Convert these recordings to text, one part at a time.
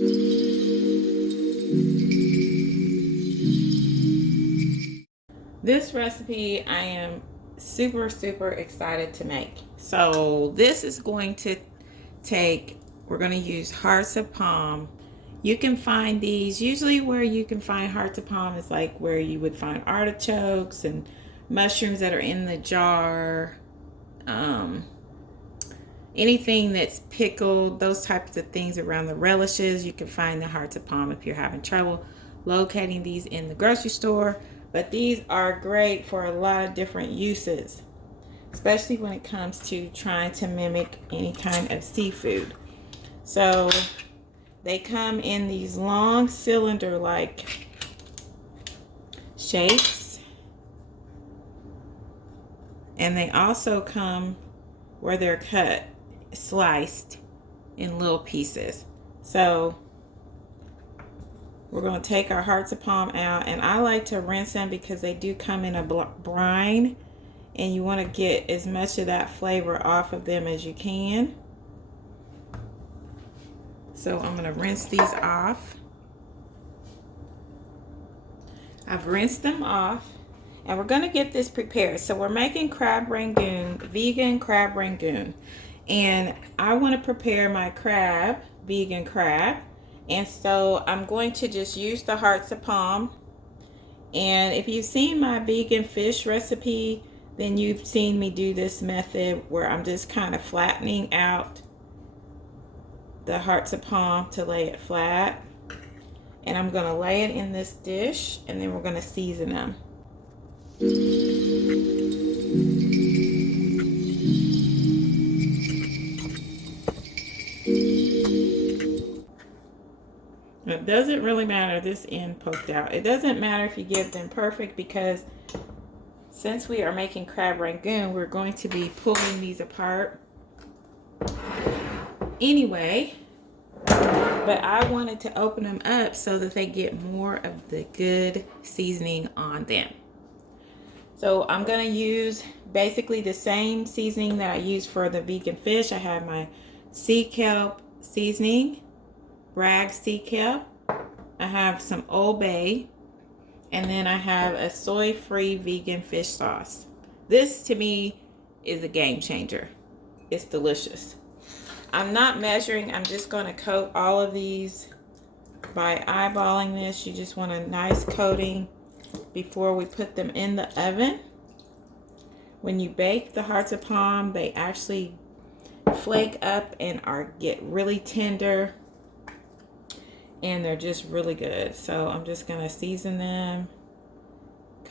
This recipe I am super excited to make. So this is going to we're going to use hearts of palm. You can find these, usually where you can find hearts of palm is like where you would find artichokes and mushrooms that are in the jar. Anything that's pickled, those types of things around the relishes, you can find the hearts of palm if you're having trouble locating these in the grocery store. But these are great for a lot of different uses, especially when it comes to trying to mimic any kind of seafood. So they come in these long cylinder-like shapes, and they also come where they're cut, sliced in little pieces. So we're going to take our hearts of palm out, and I like to rinse them because they do come in a brine, and you want to get as much of that flavor off of them as you can. So I'm going to rinse these off. I've rinsed them off, and we're going to get this prepared. So we're making crab rangoon, vegan crab rangoon. And I want to prepare my crab, vegan crab. And so I'm going to just use the hearts of palm. And if you've seen my vegan fish recipe, then you've seen me do this method where I'm just kind of flattening out the hearts of palm to lay it flat. And I'm going to lay it in this dish, and then we're going to season them. It doesn't really matter this end poked out. It doesn't matter if you get them perfect, because since we are making crab rangoon, we're going to be pulling these apart anyway. But I wanted to open them up so that they get more of the good seasoning on them. So I'm going to use basically the same seasoning that I use for the vegan fish. I have my sea kelp seasoning, Bragg sea kelp. I have some Old Bay, and then I have a soy-free vegan fish sauce. This to me is a game changer. It's delicious. I'm not measuring. I'm just going to coat all of these by eyeballing this. You just want a nice coating before we put them in the oven. When you bake the hearts of palm, they actually flake up and get really tender, and they're just really good. So I'm just going to season them,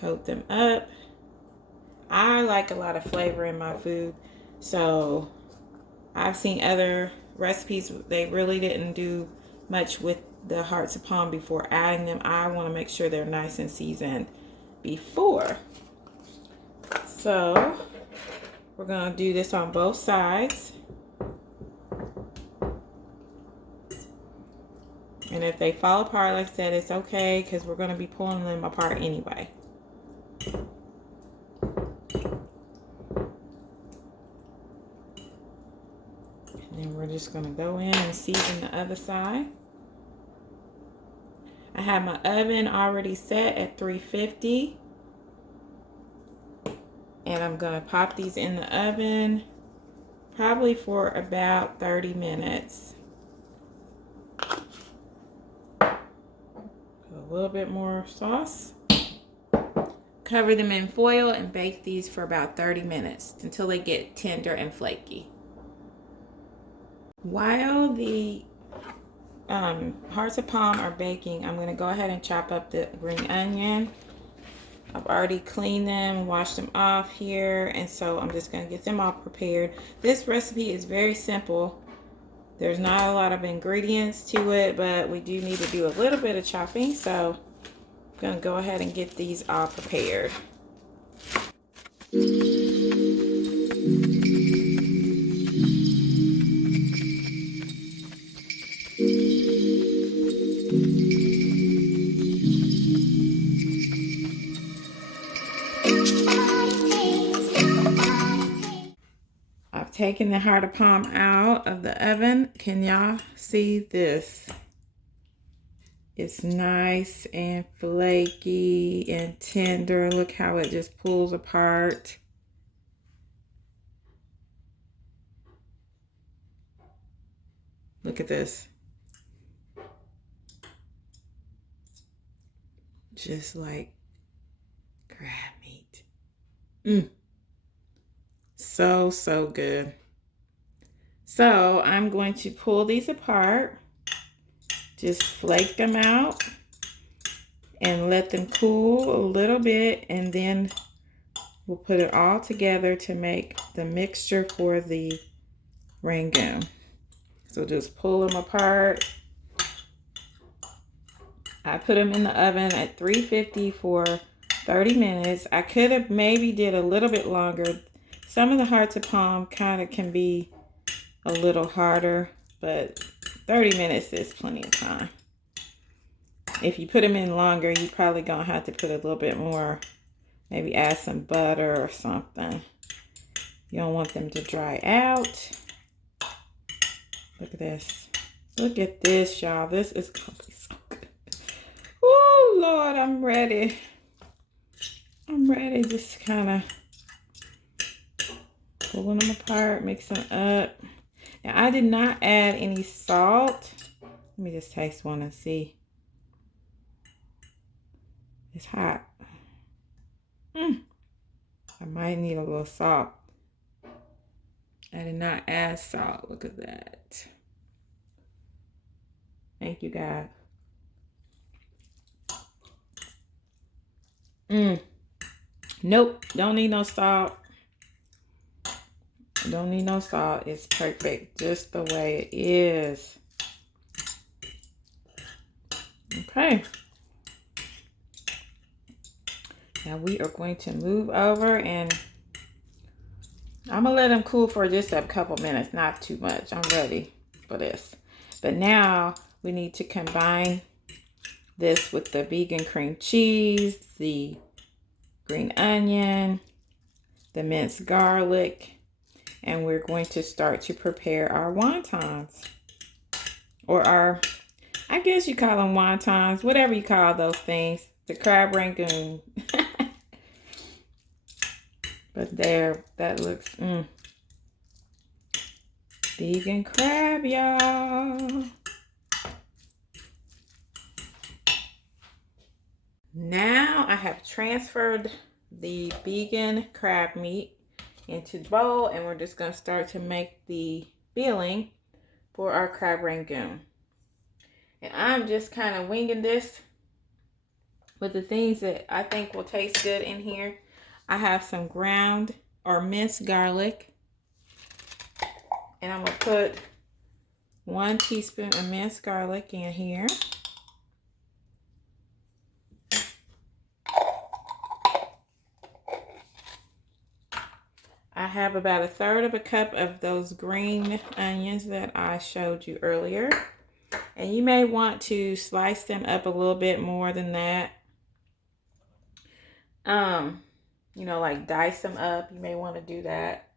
coat them up. I like a lot of flavor in my food, so I've seen other recipes, they really didn't do much with the hearts of palm before adding them. I want to make sure they're nice and seasoned before. So we're going to do this on both sides. And if they fall apart, like I said, it's okay, because we're going to be pulling them apart anyway. And then we're just going to go in and season the other side. I have my oven already set at 350. And I'm going to pop these in the oven probably for about 30 minutes. A little bit more sauce. Cover them in foil and bake these for about 30 minutes until they get tender and flaky. While the hearts of palm are baking, I'm going to go ahead and chop up the green onion. I've already cleaned them, washed them off here, and so I'm just going to get them all prepared. This recipe is very simple. There's not a lot of ingredients to it, but we do need to do a little bit of chopping, so I'm going to go ahead and get these all prepared. Taking the heart of palm out of the oven. Can y'all see this? It's nice and flaky and tender. Look how it just pulls apart. Look at this. Just like crab meat. So, so good. So I'm going to pull these apart. Just flake them out and let them cool a little bit, and then we'll put it all together to make the mixture for the Rangoon. So just pull them apart. I put them in the oven at 350 for 30 minutes. I could have maybe did a little bit longer. Some of the hearts of palm kind of can be a little harder, but 30 minutes is plenty of time. If you put them in longer, you probably gonna have to put a little bit more, maybe add some butter or something. You don't want them to dry out. Look at this. Look at this, y'all. This is gonna be so good. Oh, Lord, I'm ready. I'm ready. Just kind of pulling them apart, mix them up. Now, I did not add any salt. Let me just taste one and see. It's hot. I might need a little salt. I did not add salt. Look at that. Thank you, God. Nope, don't need no salt. Don't need no salt. It's perfect just the way it is. Okay. Now we are going to move over, and I'm gonna let them cool for just a couple minutes, not too much. I'm ready for this. But now we need to combine this with the vegan cream cheese, the green onion, the minced garlic, and we're going to start to prepare our wontons, or our, I guess you call them wontons, whatever you call those things, the Crab Rangoon. But there, that looks, vegan crab, y'all. Now I have transferred the vegan crab meat into the bowl, and we're just going to start to make the filling for our Crab Rangoon. And I'm just kind of winging this with the things that I think will taste good in here. I have some ground or minced garlic, and I'm going to put 1 teaspoon of minced garlic in here. I have about 1/3 cup of those green onions that I showed you earlier. And you may want to slice them up a little bit more than that. You know, like dice them up. You may want to do that.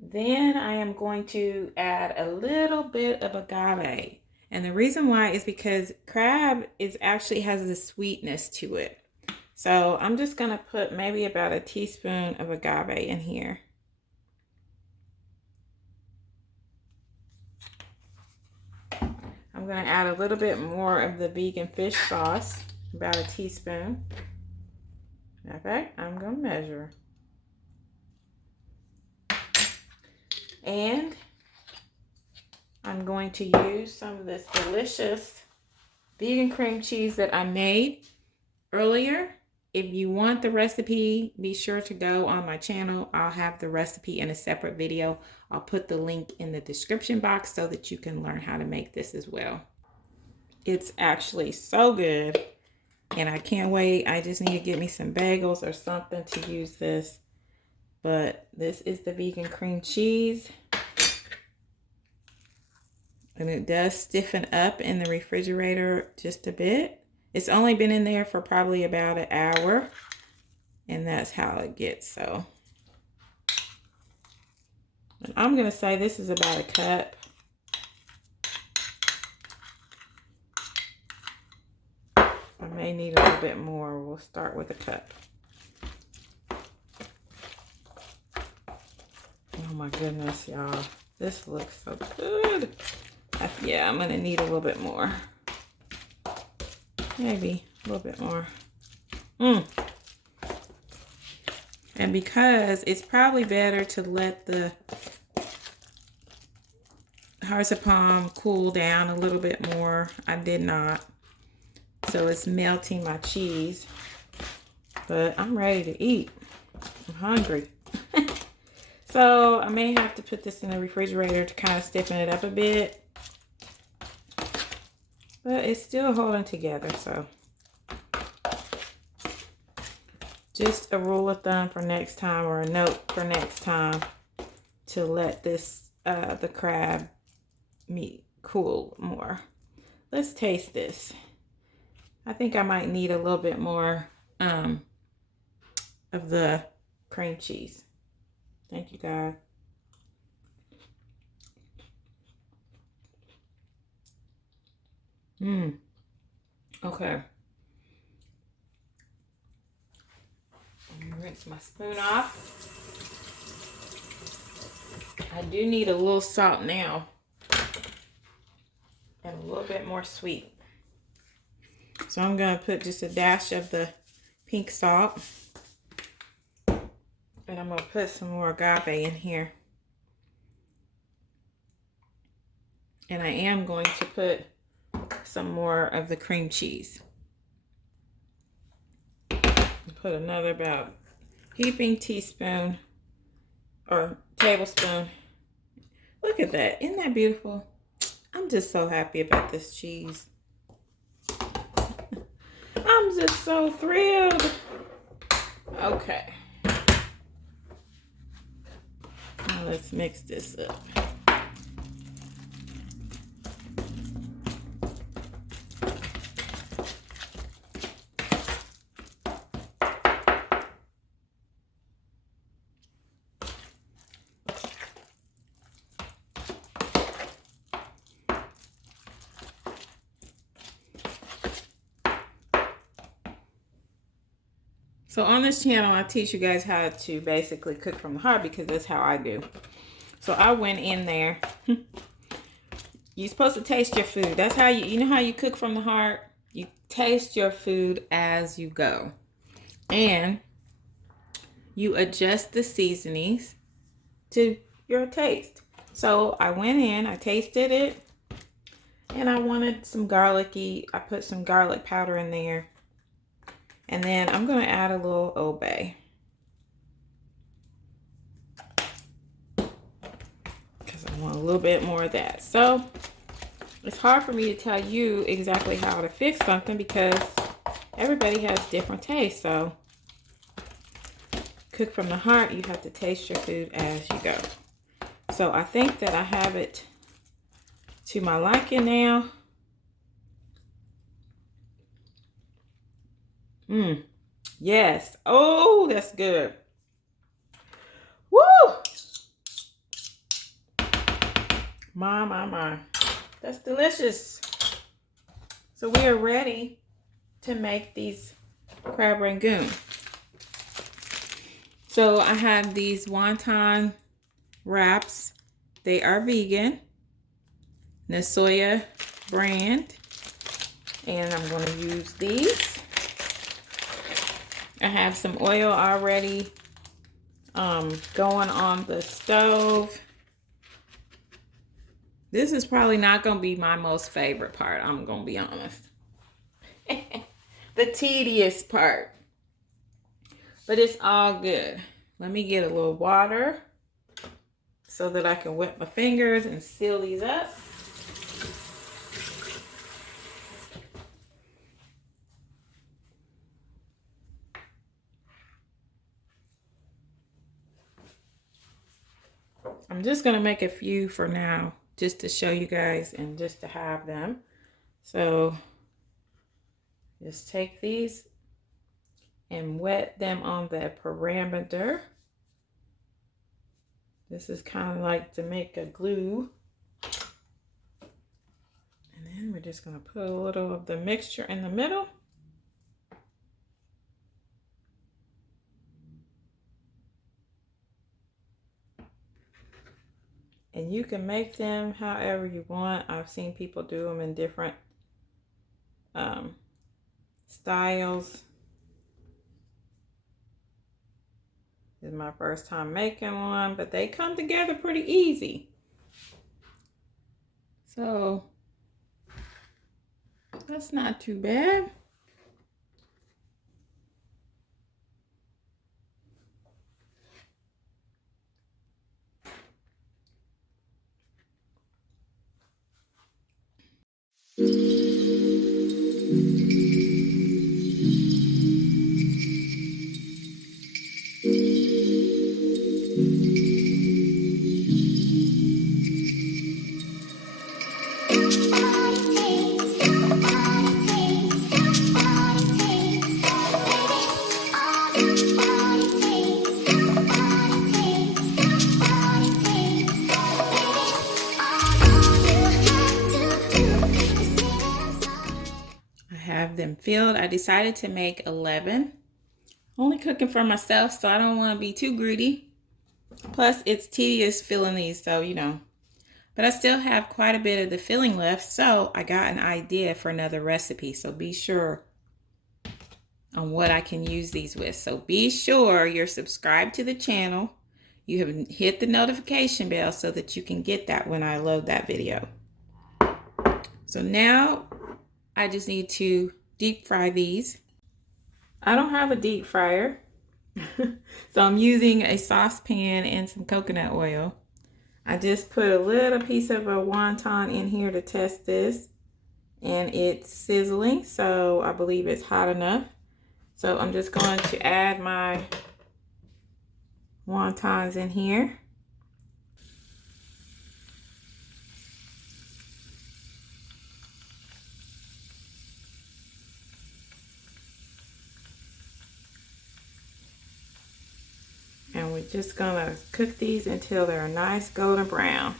Then I am going to add a little bit of agave. And the reason why is because crab actually has a sweetness to it. So I'm just going to put maybe about 1 teaspoon of agave in here. I'm going to add a little bit more of the vegan fish sauce, about 1 teaspoon. Okay, I'm going to measure. And I'm going to use some of this delicious vegan cream cheese that I made earlier. If you want the recipe, be sure to go on my channel. I'll have the recipe in a separate video. I'll put the link in the description box so that you can learn how to make this as well. It's actually so good, and I can't wait. I just need to get me some bagels or something to use this. But this is the vegan cream cheese. And it does stiffen up in the refrigerator just a bit. It's only been in there for probably about 1 hour. And that's how it gets. So and I'm going to say this is about 1 cup. I may need a little bit more. We'll start with a cup. Oh my goodness, y'all. This looks so good. Yeah, I'm gonna need a little bit more. Maybe a little bit more. And because it's probably better to let the Harzapam cool down a little bit more. I did not. So it's melting my cheese. But I'm ready to eat. I'm hungry. So I may have to put this in the refrigerator to kind of stiffen it up a bit. But it's still holding together, so. Just a rule of thumb for next time, or a note for next time, to let this, the crab meat cool more. Let's taste this. I think I might need a little bit more of the cream cheese. Thank you, God. Okay. Let me rinse my spoon off. I do need a little salt now. And a little bit more sweet. So I'm going to put just a dash of the pink salt. And I'm going to put some more agave in here. And I am going to put some more of the cream cheese. Put another about heaping teaspoon or tablespoon. Look at that. Isn't that beautiful? I'm just so happy about this cheese. I'm just so thrilled. Okay. Now let's mix this up. So on this channel, I teach you guys how to basically cook from the heart, because that's how I do. So I went in there. You're supposed to taste your food. That's how you know how you cook from the heart? You taste your food as you go. And you adjust the seasonings to your taste. So I went in, I tasted it, and I wanted some garlicky. I put some garlic powder in there. And then I'm going to add a little Old Bay. Because I want a little bit more of that. So it's hard for me to tell you exactly how to fix something, because everybody has different tastes. So cook from the heart, you have to taste your food as you go. So I think that I have it to my liking now. Yes. Oh, that's good. Woo! My. That's delicious. So we are ready to make these Crab Rangoon. So I have these wonton wraps. They are vegan. The soya brand. And I'm going to use these. I have some oil already going on the stove. This is probably not going to be my most favorite part, I'm going to be honest. The tedious part. But it's all good. Let me get a little water so that I can wet my fingers and seal these up. I'm just going to make a few for now, just to show you guys and just to have them. So just take these and wet them on the perimeter. This is kind of like to make a glue. And then we're just going to put a little of the mixture in the middle. And you can make them however you want. I've seen people do them in different styles. This is my first time making one, but they come together pretty easy. So that's not too bad. Have them filled. I decided to make 11. Only cooking for myself, so I don't want to be too greedy. Plus, it's tedious filling these, so you know. But I still have quite a bit of the filling left, so I got an idea for another recipe. So be sure on what I can use these with. So be sure you're subscribed to the channel. You have hit the notification bell so that you can get that when I load that video. So now I just need to deep fry these. I don't have a deep fryer, so I'm using a saucepan and some coconut oil. I just put a little piece of a wonton in here to test this, and it's sizzling, so I believe it's hot enough. So I'm just going to add my wontons in here. And we're just gonna cook these until they're a nice golden brown.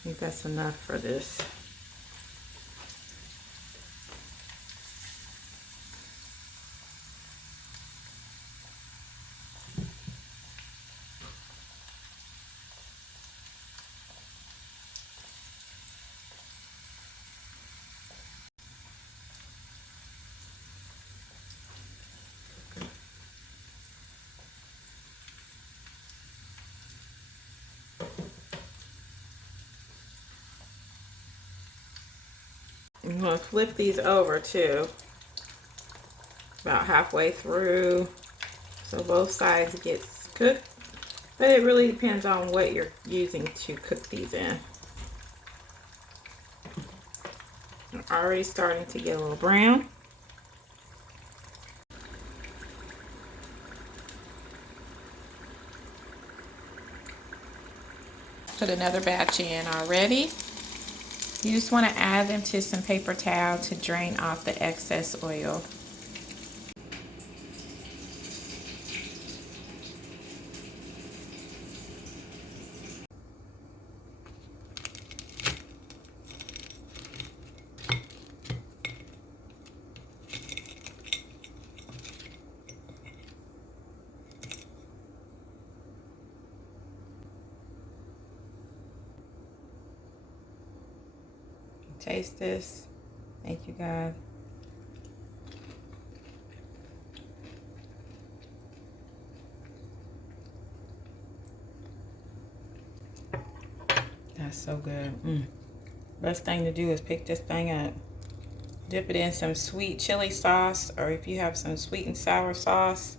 I think that's enough for this. I'm going to flip these over too, about halfway through, so both sides get cooked. But it really depends on what you're using to cook these in. They're already starting to get a little brown. Put another batch in already. You just want to add them to some paper towel to drain off the excess oil. Taste this. Thank you, God. That's so good. Best thing to do is pick this thing up. Dip it in some sweet chili sauce, or if you have some sweet and sour sauce,